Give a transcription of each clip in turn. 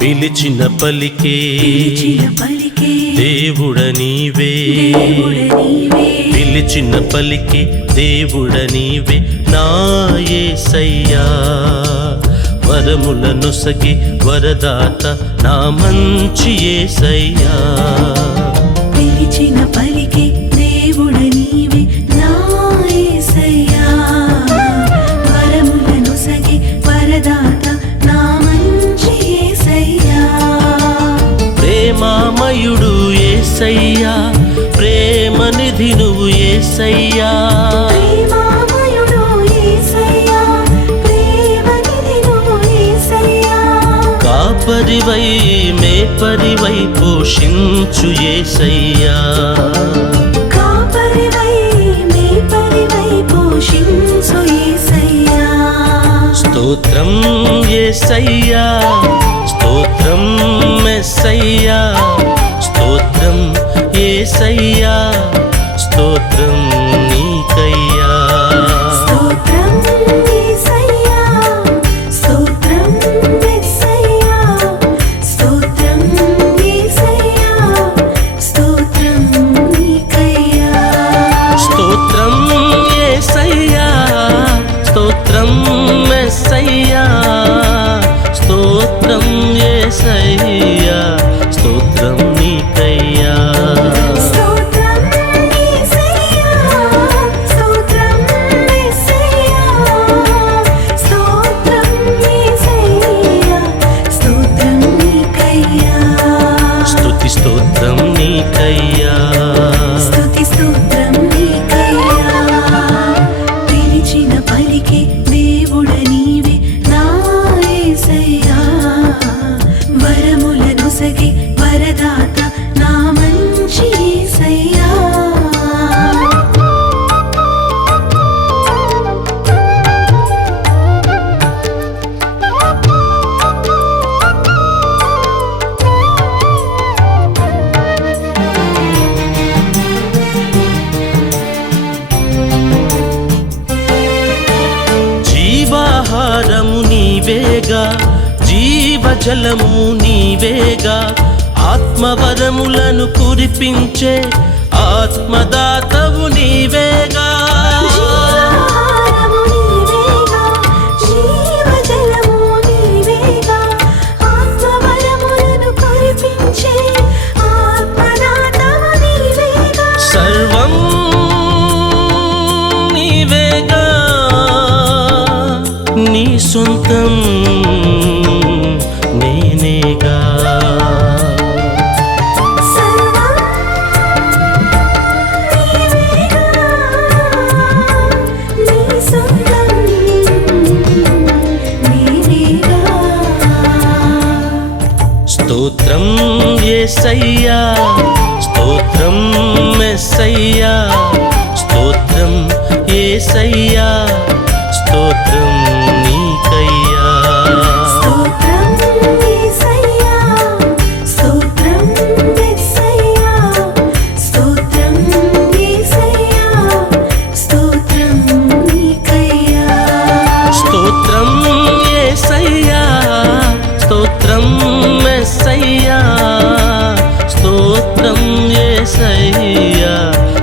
పిలిచిన పలికే దేవుడ నీవే, పిలిచిన పలికే దేవుడ నీవే నా యేసయ్యా. వరముల నొసగి వరదాత నా మంచి యేసయ్యా. పిలిచిన పలికే దేవుడ నీవే నా యేసయ్యా. వరముల నొసగి వరదాత నా మంచి యేసయ్యా. ప్రేమామయుడు యేసయ్యా, ప్రేమ నిధి నువ్వు యేసయ్యా. ప్రేమామయుడు యేసయ్యా, ప్రేమ నిధి నువ్వు యేసయ్యా. కాపరివై మేపరివై పోషించు యేసయ్యా. కాపరివై మేపరివై పోషించు యేసయ్యా. స్తోత్రం యేసయ్యా, స్తోత్రం మెస్సయ్యా. స్తోత్రం యేసయ్యా, స్తోత్రం నీకయ్యా. స్తోత్రం యేసయ్యా, స్తోత్రం మెస్సయ్యా. స్తోత్రం యేసయ్యా, స్తోత్రం నీకయ్యా. స్తోత్రం యేసయ్యా, స్తోత్రం మెస్సయ్యా. స్తోత్రం యేసయ్యా, స్తోత్రం నీకయ్యా. స్తోత్రం యేసయ్యా, స్తోత్రం మెస్సయ్యా. స్తోత్రం యేసయ్యా, స్తోత్రం నీకయ్యా. స్తుతి స్తోత్రం నీకయ్యా. స్తుతి స్తోత్రం నీకయ్యా. పిలిచిన పలికే దేవుడ నీవే నా యేసయ్యా. వరముల నొసగి వరదాత నా మంచి యేసయ్యా. జీవాహారము నీవేగా, జీవజలము నీవేగా. ఆత్మవరములను కురిపించే ఆత్మదాతవు నీవేగా. జీవాహారము నీవేగా, జీవజలము నీవేగా. ఆత్మవరములను కురిపించే ఆత్మదాతవు నీవేగా. సర్వం నీవేగా, నీ సొంతం నేనేగా. సర్వం నీవేగా, నీ సొంతం నేనేగా. స్తోత్రం యేసయ్యా, స్తోత్రం మెస్సయ్యా. స్తోత్రం యేసయ్యా, స్తోత్రం నీకయ్యా. స్తోత్రం యేసయ్యా, స్తోత్రం మెస్సయ్యా. స్తోత్రం యేసయ్యా, స్తోత్రం నీకయ్యా. స్తోత్రం యేసయ్యా, స్తోత్రం మెస్సయ్యా. స్తోత్రం యేసయ్యా,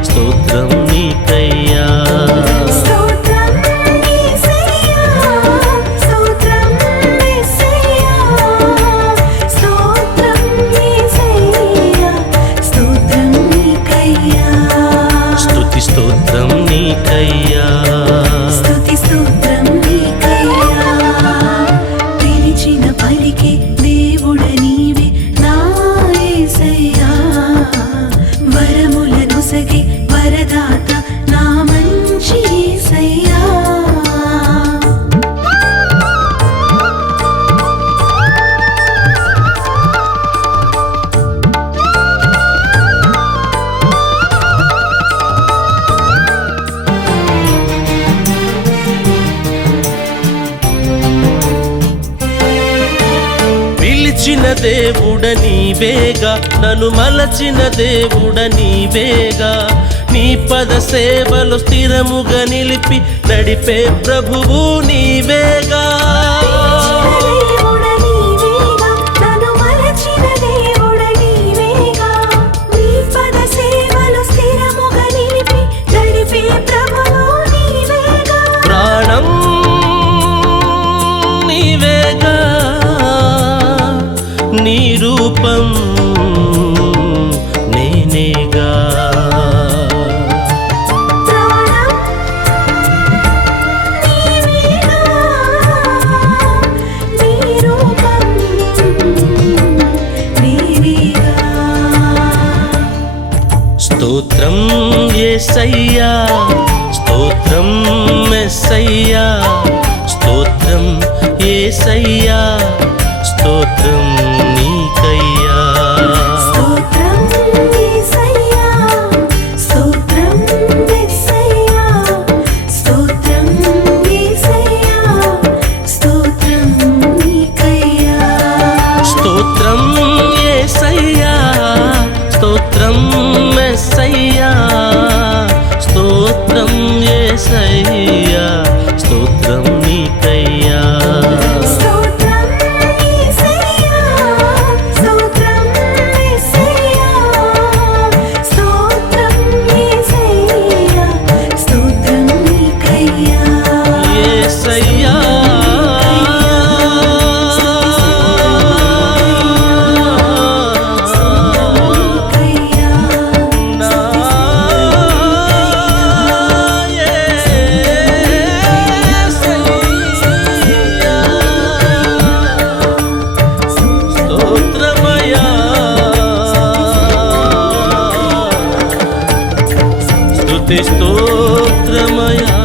స్తోత్రం నీకయ్యా. స్తోత్రం యేసయ్యా, స్తోత్రం మెస్సయ్యా. స్తోత్రం యేసయ్యా, స్తోత్రం నీకయ్యా. స్తుతి స్తోత్రం నీకయ్యా. స్తుతి స్తోత్రం నీకయ్యా. పిలిచిన పలికే దేవుడ నీవే నా యేసయ్యా. దేవుడ నీవేగా, నన్ను మలచిన దేవుడ నీవేగా. నీ పద సేవలో స్థిరముగా నిలిపి నడిపే ప్రభువు నీవేగా. ప్రాణం నీవేగా, నీ రూపం నేనేగా. స్తోత్రం యేసయ్యా, స్తోత్రం మెస్సయ్యా, స్తోత్రం యేసయ్యా, స్తోత్రం నీకయ్యా. స్తోత్రం యేసయ్యా, స్తోత్రం మెస్సయ్యా, స్తోత్రం యేసయ్యా, స్తోత్రం నీకయ్యా. యేసయ్యా స్తుతి స్తోత్రమయా.